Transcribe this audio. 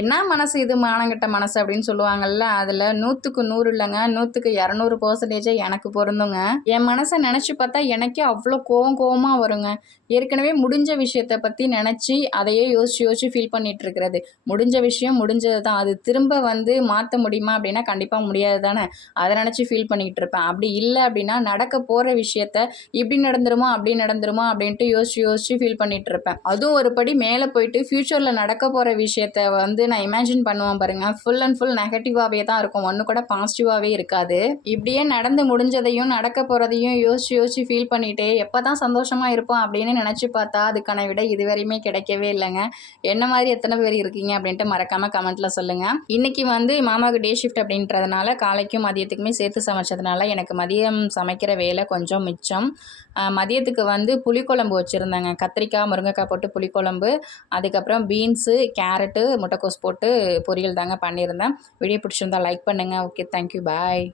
என்ன மனசு இது மானங்கெட்ட மனசு அப்படின்னு சொல்லுவாங்கல்ல, அதில் 100க்கு 100 இல்லைங்க, 100க்கு 200% எனக்கு பொருந்துங்க. என் மனசை நினச்சி பார்த்தா எனக்கே அவ்வளோ கோவமாக வருங்க. ஏற்கனவே முடிஞ்ச விஷயத்தை பற்றி நினச்சி அதையே யோசிச்சு ஃபீல் பண்ணிட்டு இருக்கிறது. முடிஞ்ச விஷயம் முடிஞ்சது தான், அது திரும்ப மாற்ற முடியுமா அப்படின்னா கண்டிப்பாக முடியாது தானே. அதை நினச்சி ஃபீல் பண்ணிக்கிட்டு இருப்பேன். அப்படி இல்லை அப்படின்னா நடக்க போகிற விஷயத்த இப்படி நடந்துருமா அப்படி நடந்துருமா அப்படின்ட்டு யோசிச்சு ஃபீல் பண்ணிட்டு இருப்பேன். அதுவும் ஒரு படி மேலே போயிட்டு ஃப்யூச்சரில் நடக்க போகிற விஷயத்த நான் இமேஜின் பண்ணுவேன் பாருங்க, ஃபுல் அண்ட் ஃபுல் நெகட்டிவாகவே தான் இருக்கும், ஒன்று கூட பாசிட்டிவாகவே இருக்காது. இப்படியே நடந்து முடிஞ்சதையும் நடக்க போகிறதையும் யோசிச்சு ஃபீல் பண்ணிட்டு எப்போ தான் சந்தோஷமாக இருப்போம் அப்படின்னு நினச்சி பார்த்தா அதுக்கான விட இதுவரையுமே கிடைக்கவே இல்லைங்க. என்ன மாதிரி எத்தனை பேர் இருக்கீங்க அப்படின்ட்டு மறக்காமல் கமெண்ட்டில் சொல்லுங்கள். இன்றைக்கி மாமாவுக்கு டே ஷிஃப்ட் அப்படின்றதுனால காலைக்கும் மதியத்துக்குமே சேர்த்து சமைச்சதுனால எனக்கு மதியம் சமைக்கிற வேலை கொஞ்சம் மிச்சம். மதியத்துக்கு புளிக்குழம்பு வச்சுருந்தேங்க, கத்திரிக்காய் முருங்கைக்காய் போட்டு புளிக்குழம்பு, அதுக்கப்புறம் பீன்ஸு கேரட்டு முட்டைக்கோஸ் போட்டு பொரியல் தாங்க பண்ணியிருந்தேன். வீடியோ பிடிச்சிருந்தா லைக் பண்ணுங்கள். ஓகே, தேங்க்யூ, பாய்.